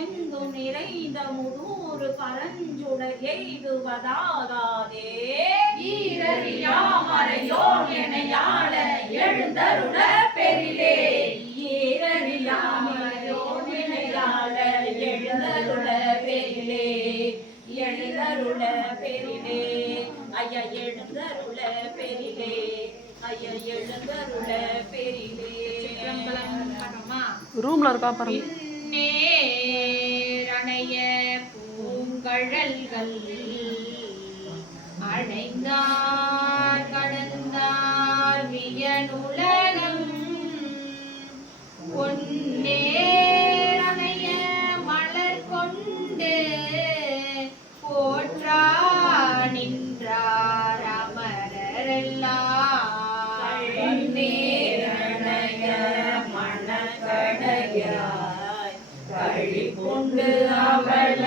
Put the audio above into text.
எங்கும் நிறைந்த முதூறு பரஞ்சுடர் எய்துவதாகாதே ஈரறியாமறையோன் எனையாள எழுந்தருள பெரிலே ஈரறியாமறையோன் எனையாள எழுந்தருள பெரிலே எழுந்தருள பெரிலே ஐயா எழுந்தருள பெரிலே ஐயா எழுந்தருள பெரிலே ரூம்ல இருக்கா பாருங்க நேரணைய பூங்கழல்கள் அடைந்தார் கடந்தார் வியனுலகம் பொன்னேரணைய மலர் கொண்டு போற்றா நின்றார் அமரரெல்லாம் நேரணைய மணக்கடையாய் கழிப்புண்டு அவள